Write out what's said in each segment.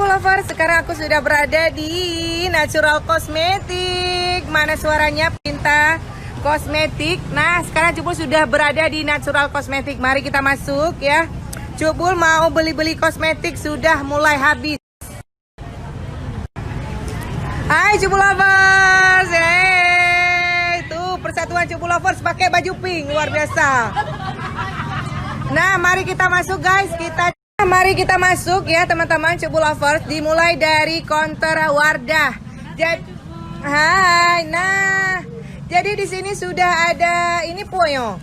Cupu Lover, sekarang aku sudah berada di Natural Cosmetic. Mana suaranya? Pinta Kosmetik. Nah, sekarang Cupul sudah berada di Natural Cosmetic. Mari kita masuk ya. Cupul mau beli-beli kosmetik sudah mulai habis. Hai Cupu Lovers. Tuh persatuan Cupu Lovers pakai baju pink, luar biasa. Nah, mari kita masuk guys. Mari kita masuk ya teman-teman Cupu Lovers. Dimulai dari counter Wardah. Hai. Nah, jadi di sini sudah ada ini poyo.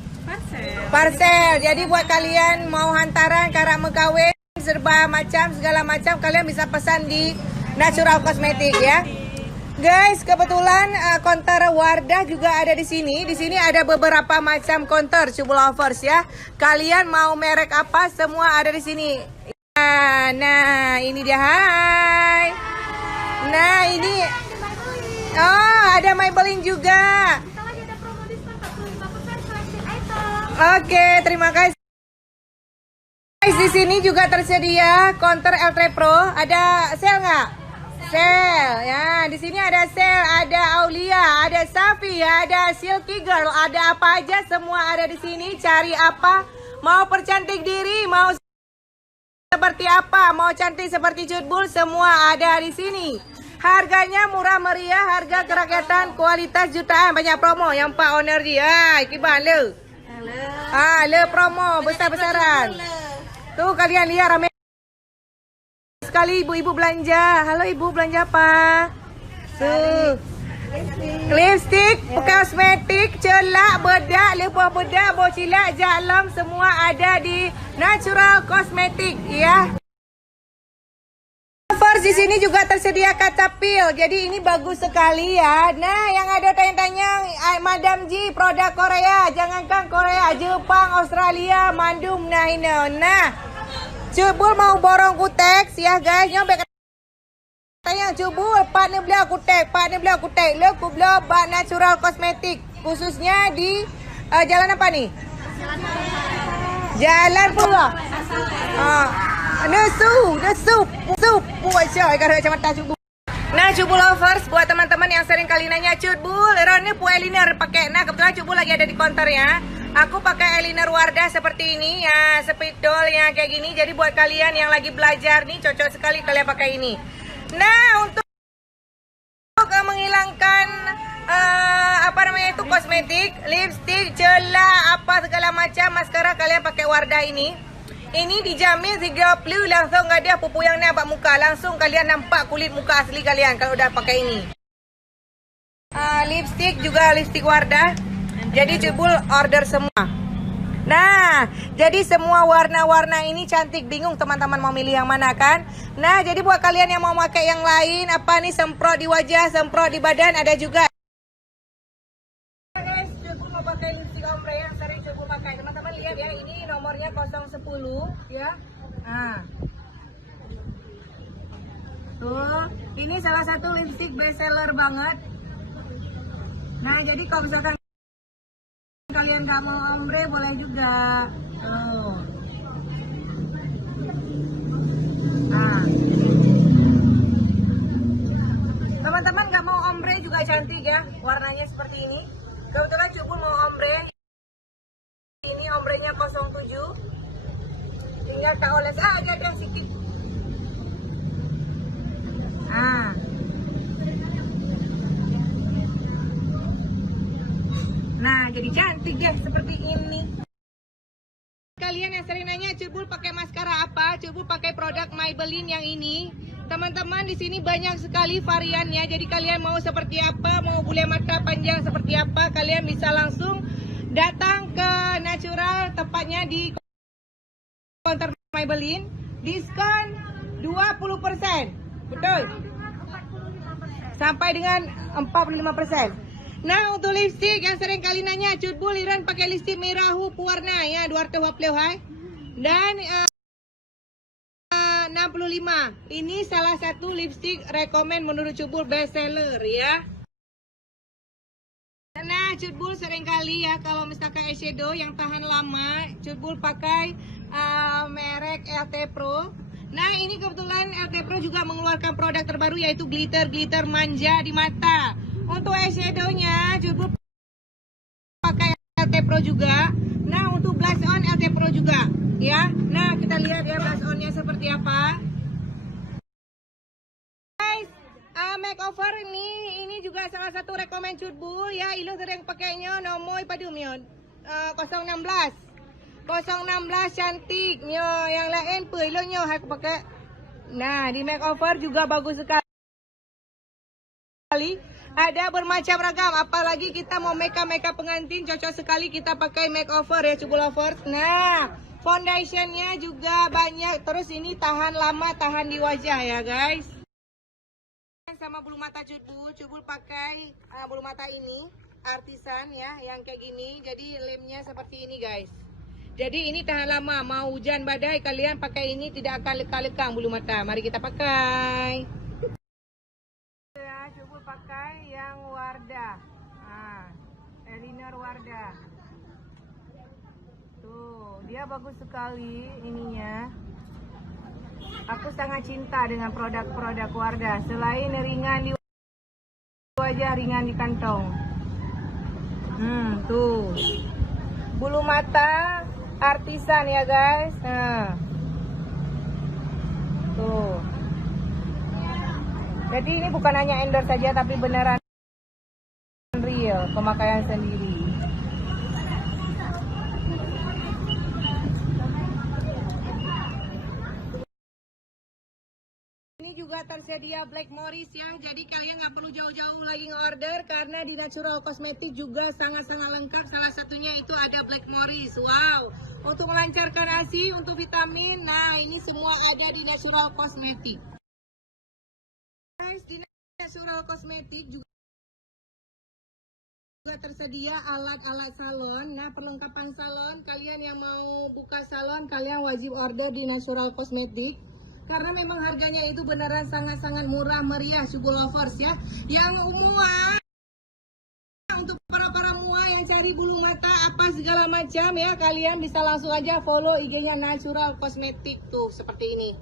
Parcel. Jadi buat kalian mau hantaran, karak megawin, serba macam, segala macam, kalian bisa pesan di Natural Cosmetic ya. Guys, kebetulan counter Wardah juga ada di sini. Di sini ada beberapa macam counter Cupu Lovers ya. Kalian mau merek apa, semua ada di sini. Nah, ini dia. Hai. Nah, ini. Oh, ada Maybelline juga. Oke, terima kasih. Guys, di sini juga tersedia counter L3 Pro. Ada sale nggak? Sale. Ya, di sini ada sale, ada Aulia, ada Safi, ada Silky Girl, ada apa aja semua ada di sini. Cari apa? Mau percantik diri, mau seperti apa? Mau cantik seperti Cutbul, semua ada di sini. Harganya murah meriah, harga kerakyatan, kualitas jutaan, banyak promo yang Pak Owner dia. Kiban le. Le promo besar-besaran. Tuh kalian lihat ramai sekali ibu-ibu belanja. Halo ibu, belanja apa? Tuh. Lipstick, kosmetik, celak, bedak, lepas bedak, bocilak, jalam, semua ada di Natural Cosmetic ya. Di sini juga tersedia Katapil. Jadi ini bagus sekali ya. Nah, yang ada tanya-tanya Madam Ji, produk Korea. Jangankan Korea, Jepang, Australia, Mandum, nah ini. Nah, Cubul mau borong kutek ya guys. Nyobek tanya Cubul, partner beli kutek. Leku beli Natural Cosmetic. Khususnya di jalan apa nih? Jalan pula. Nesu, buat siapa kalau kacamata Cutbul. Nah, Cupu Lovers, buat teman-teman yang sering kali nanya Cutbul, Ron ini eyeliner pakai. Nah, kebetulan Cutbul lagi ada di counter ya. Aku pakai eyeliner Wardah seperti ini ya, spidol yang kayak gini. Jadi buat kalian yang lagi belajar nih, cocok sekali kalian pakai ini. Nah, untuk menghilangkan kosmetik, lipstick, celak, apa segala macam maskara, kalian pakai Wardah ini. Ini dijamin 30 langsung gak ada pupu yang nampak muka. Langsung kalian nampak kulit muka asli kalian kalau udah pakai ini. Lipstick juga lipstick Wardah. Jadi Cutbul order semua. Nah, jadi semua warna-warna ini cantik. Bingung teman-teman mau milih yang mana kan? Nah, jadi buat kalian yang mau pakai yang lain, apa nih, semprot di wajah, semprot di badan, ada juga. Guys, Cutbul mau pakai lipstick ombre yang sering Cutbul pakai. Teman-teman lihat ya, ini nomornya 010 ya. Nah. Tuh, ini salah satu lipstick best seller banget. Nah, jadi kalau misalkan kalian nggak mau ombre boleh juga. Tuh. Nah. Teman-teman nggak mau ombre juga cantik ya. Warnanya seperti ini. Kebetulan Cutbul mau ombre. Ini ombrenya 07. Tinggal tak oles ada sedikit. Nah, jadi cantik deh seperti ini. Kalian yang sering nanya Cutbul pakai maskara apa? Cutbul pakai produk Maybelline yang ini. Teman-teman, di sini banyak sekali variannya. Jadi kalian mau seperti apa, mau bule mata panjang seperti apa, kalian bisa langsung datang ke Natural, tepatnya di counter Maybelline. Diskon 20%. Betul? Sampai dengan 45%. Nah, untuk lipstick yang sering kali nanya, Cutbul Iran pakai lipstick merah warna ya, 200 hai. Dan 65. Ini salah satu lipstick rekomen menurut Cutbul best seller ya. Nah, Cutbul seringkali ya kalau misalkan eyeshadow yang tahan lama, Cutbul pakai merek LT Pro. Nah, ini kebetulan LT Pro juga mengeluarkan produk terbaru yaitu glitter manja di mata. Untuk eyeshadow-nya cukup pakai LT Pro juga. Nah, untuk blush on LT Pro juga, ya. Nah, kita lihat ya blush on-nya seperti apa. Guys, makeover ini juga salah satu rekomend Cutbul ya. Ilo sering pakainya nomoy padum yon. 016 cantik nyo, yang lain pelo nyo aku pakai. Nah, di makeover juga bagus sekali. Ada bermacam ragam, apalagi kita mau makeup pengantin, cocok sekali kita pakai makeover ya Cutbul lovers. Nah, foundationnya juga banyak, terus ini tahan lama, tahan di wajah ya guys. Sama bulu mata Cutbul pakai bulu mata ini artisan ya, yang kayak gini. Jadi lemnya seperti ini guys. Jadi ini tahan lama, mau hujan badai kalian pakai ini tidak akan lekang-lekang bulu mata. Mari kita pakai. Ya, Cutbul pakai yang Wardah. Eyeliner Wardah. Tuh, dia bagus sekali ininya. Aku sangat cinta dengan produk-produk Wardah. Selain ringan di wajah, ringan di kantong. Tuh. Bulu mata artisan ya guys. Nah. Tuh. Jadi ini bukan hanya endorse saja tapi beneran real, pemakaian sendiri. Ini juga tersedia Black Morris ya, jadi kalian nggak perlu jauh-jauh lagi nge-order karena di Natural Cosmetic juga sangat-sangat lengkap. Salah satunya itu ada Black Morris. Wow, untuk melancarkan ASI, untuk vitamin, nah ini semua ada di Natural Cosmetic. Guys, di Natural Cosmetic juga tersedia alat-alat salon. Nah, perlengkapan salon, kalian yang mau buka salon, kalian wajib order di Natural Cosmetic. Karena memang harganya itu beneran sangat-sangat murah meriah Cutbul lovers ya. Yang mua, untuk para mua yang cari bulu mata apa segala macam ya, kalian bisa langsung aja follow IG-nya Natural Cosmetic tuh seperti ini.